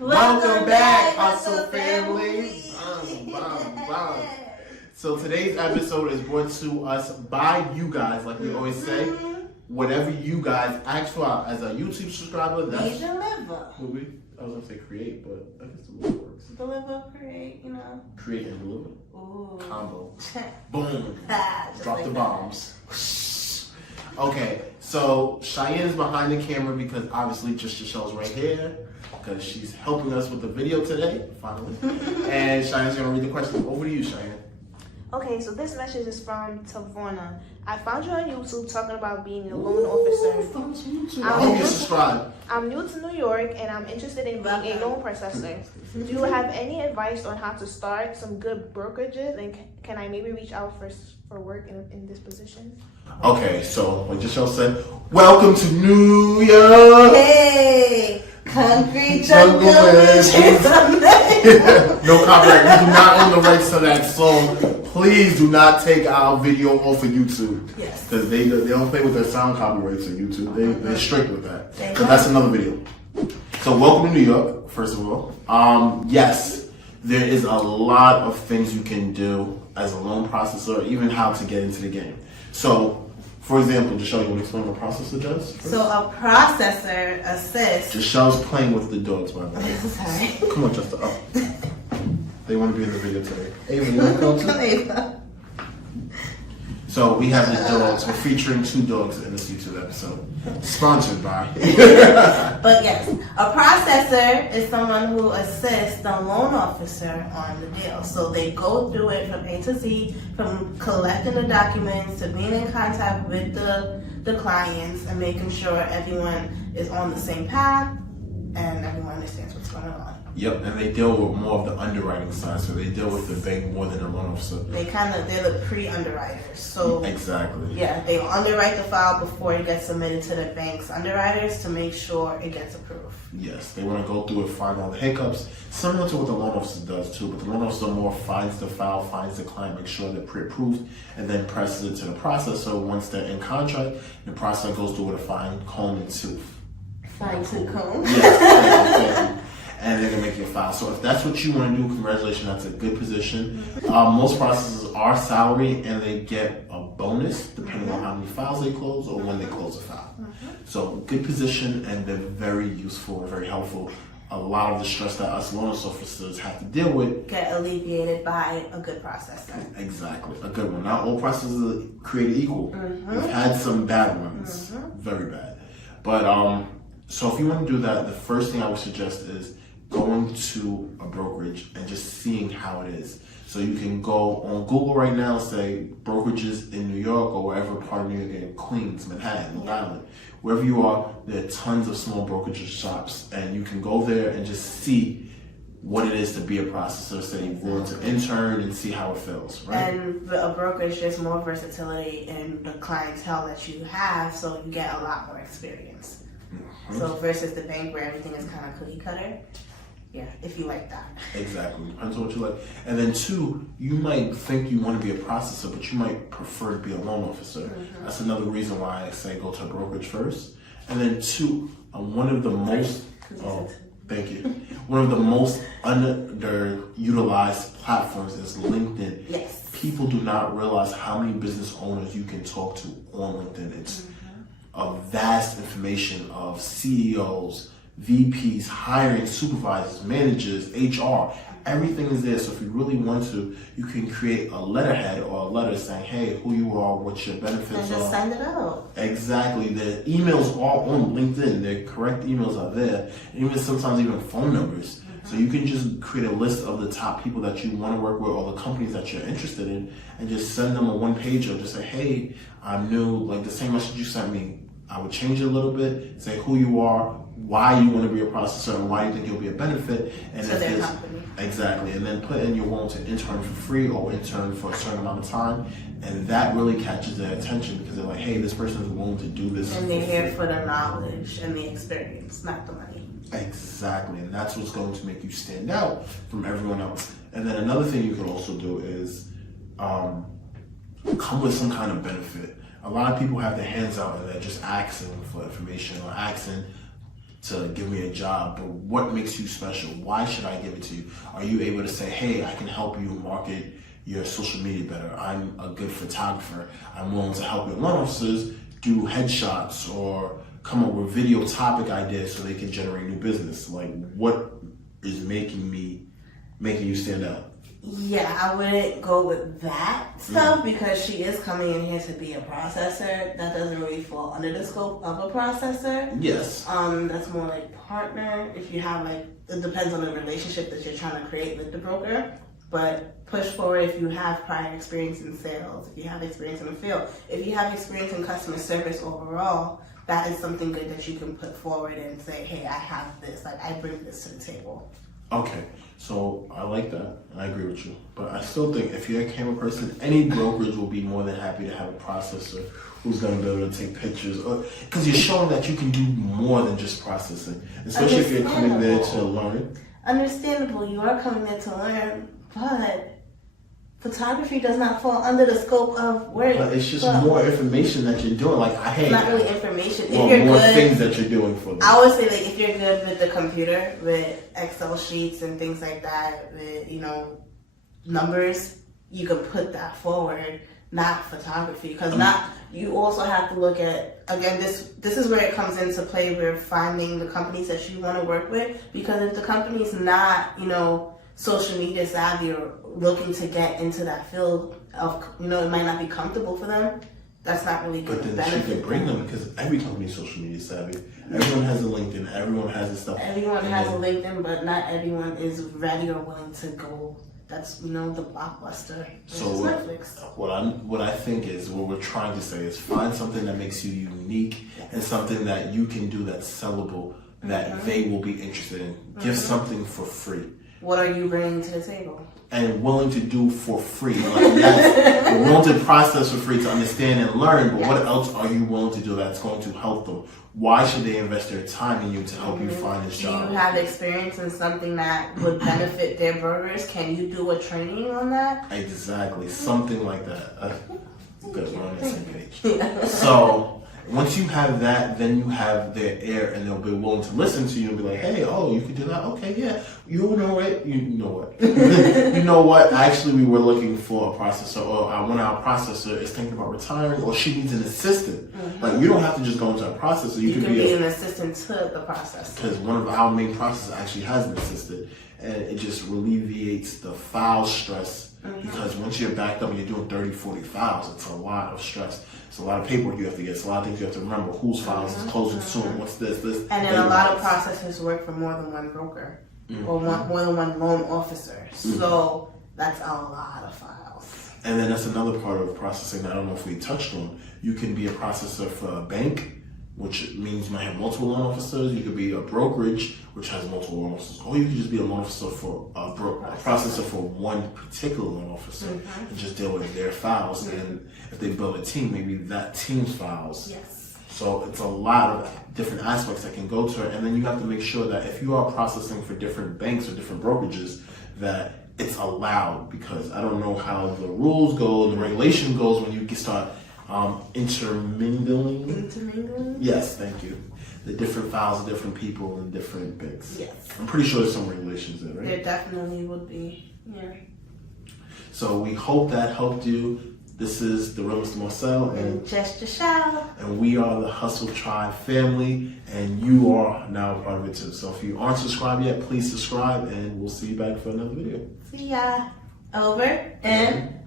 Welcome back, Hustle Family. So today's episode is brought to us by you guys, like we always say. Whatever you guys ask for as a YouTube subscriber, that's deliver. I was gonna say create, but I guess the word works. Deliver, create, you know. Create and deliver. Ooh. Combo. Boom. Drop like the bombs. Okay, so Cheyenne's behind the camera because obviously just Michelle's right here because she's helping us with the video today, finally. And Cheyenne's gonna read the question. Over to you, Cheyenne. Okay, so this message is from Tavona. I found you on YouTube talking about being a loan officer. I hope you subscribe. I'm new to New York and I'm interested in being a loan processor. Do you have any advice on how to start some good brokerages, and can I maybe reach out for work in this position? Okay, so like Michelle said, welcome to New York. Hey, concrete jungle. No copyright. We do not own the rights to that song. Please do not take our video off of YouTube. Yes. Because they don't play with their sound copyrights on YouTube. They're strict with that. Because that's another video. So welcome to New York, first of all. Yes, there is a lot of things you can do as a loan processor, even how to get into the game. So, for example, Michelle, you want to explain what a processor does? First? So a processor assists. Michelle's playing with the dogs, by the way. Sorry. Come on, Justin. Up. They want to be in the video today. Ava, you want to come too? Ava. So we have the dogs. We're featuring 2 dogs in this YouTube episode. Sponsored by. But yes, a processor is someone who assists the loan officer on the deal. So they go through it from A to Z, from collecting the documents to being in contact with the clients and making sure everyone is on the same path and everyone understands what's going on. Yep, and they deal with more of the underwriting side, so they deal with the bank more than the loan officer. They're the pre-underwriters. So exactly. Yeah, they underwrite the file before it gets submitted to the bank's underwriters to make sure it gets approved. Yes, they want to go through it, find all the hiccups, similar to what the loan officer does too, but the loan officer more finds the file, finds the client, makes sure they're pre-approved, and then presses it to the processor. Once they're in contract, the processor goes through with a fine comb and tooth. Fine tooth comb? Yes, and they're gonna make you a file. So if that's what you want to do, congratulations, that's a good position. Most processors are salary and they get a bonus depending on how many files they close or when they close a file. So good position, and they're very useful and very helpful. A lot of the stress that us loan officers have to deal with get alleviated by a good processor. Exactly, a good one. Not all processors are created equal. We've had some bad ones, very bad. But so if you want to do that, the first thing I would suggest is going to a brokerage and just seeing how it is. So you can go on Google right now, say brokerages in New York or wherever part of New York, in Queens, Manhattan, Long Island, wherever you are, there are tons of small brokerage shops, and you can go there and just see what it is to be a processor. Say you want to intern and see how it feels, right? And a brokerage, there's more versatility in the clientele that you have, so you get a lot more experience. So versus the bank where everything is kind of cookie cutter. Yeah, if you like that. Exactly. Depends on what you like. And then 2, you might think you want to be a processor, but you might prefer to be a loan officer. That's another reason why I say go to a brokerage first. And then 2, one of the most thank you. One of the most underutilized platforms is LinkedIn. Yes. People do not realize how many business owners you can talk to on LinkedIn. It's a vast information of CEOs, VPs, hiring supervisors, managers, HR, everything is there. So if you really want to, you can create a letterhead or a letter saying, hey, who you are, what your benefits and just are. send it out. Exactly. The emails are on LinkedIn. The correct emails are there. And even sometimes even phone numbers. So you can just create a list of the top people that you want to work with or the companies that you're interested in and just send them a 1-pager. Just say, hey, I'm new, like the same message you sent me. I would change it a little bit, say who you are, why you want to be a processor, and why you think you'll be a benefit. And so their company. Exactly. And then put in you're willing to intern for free or intern for a certain amount of time. And that really catches their attention because they're like, hey, this person is willing to do this. And they're here for the knowledge and the experience, not the money. Exactly. And that's what's going to make you stand out from everyone else. And then another thing you can also do is come with some kind of benefit. A lot of people have their hands out and they're just asking for information or asking to give me a job, but what makes you special? Why should I give it to you? Are you able to say, hey, I can help you market your social media better. I'm a good photographer. I'm willing to help your loan officers do headshots or come up with video topic ideas so they can generate new business. Like, what is making you stand out? Yeah, I wouldn't go with that stuff because she is coming in here to be a processor. That doesn't really fall under the scope of a processor. Yes. That's more like partner. If you have it depends on the relationship that you're trying to create with the broker. But push forward if you have prior experience in sales, if you have experience in the field, if you have experience in customer service overall, that is something good that you can put forward and say, hey, I have this, like I bring this to the table. Okay, so I like that, and I agree with you. But I still think if you're a camera person, any brokerage will be more than happy to have a processor who's going to be able to take pictures, because you're showing that you can do more than just processing, especially if you're coming there to learn. Understandable, you are coming there to learn, but photography does not fall under the scope of work. But it's just more information that you're doing. Like, it's not really information. If well, you're more good, things that you're doing for them. I would say, like, if you're good with the computer, with Excel sheets and things like that, with, numbers, you can put that forward, not photography. Because you also have to look at, again, this is where it comes into play with finding the companies that you want to work with. Because if the company's not, social media savvy or looking to get into that field of, it might not be comfortable for them. That's not really good. But then she can bring them because every company is social media savvy. Everyone has a LinkedIn. Everyone has this stuff. Everyone has a LinkedIn, but not everyone is ready or willing to go. That's the blockbuster. So Netflix. What I think is what we're trying to say is find something that makes you unique and something that you can do that's sellable that they will be interested in. Give something for free. What are you bringing to the table? And willing to do for free. Like, yes, you're willing to process for free to understand and learn, but what else are you willing to do that's going to help them? Why should they invest their time in you to help you find this job? Do you have experience in something that would benefit their burgers? Can you do a training on that? Exactly, something like that. Good, we're on the same page. So once you have that, then you have their ear, and they'll be willing to listen to you and be like, hey, you can do that? Okay, yeah. You know what? You know what? Actually, we were looking for a processor, or one of our processor is thinking about retiring, or she needs an assistant. Like, you don't have to just go into a processor. You can be an assistant to the processor. Because one of our main processors actually has an assistant, and it just alleviates the file stress. Because once you're backed up and you're doing 30, 40 files, it's a lot of stress. It's a lot of paperwork you have to get. It's a lot of things you have to remember. Whose files is closing soon? What's this? And then a lot of processors work for more than one broker or more than one loan officer. So that's a lot of files. And then that's another part of processing that I don't know if we touched on. You can be a processor for a bank, which means you might have multiple loan officers. You could be a brokerage, which has multiple loan officers. Or you could just be a loan officer for a processor for one particular loan officer and just deal with their files. And if they build a team, maybe that team's files. Yes. So it's a lot of different aspects that can go to it. And then you have to make sure that if you are processing for different banks or different brokerages, that it's allowed. Because I don't know how the rules go, the regulation goes when you can start intermingling? Yes, thank you. The different files of different people and different banks. Yes. I'm pretty sure there's some regulations there, right? There definitely would be. Yeah. So we hope that helped you. This is the real Mr. Marcelle and Just Michelle. And we are the Hustle Tribe family, and you are now a part of it too. So if you aren't subscribed yet, please subscribe, and we'll see you back for another video. See ya. Over and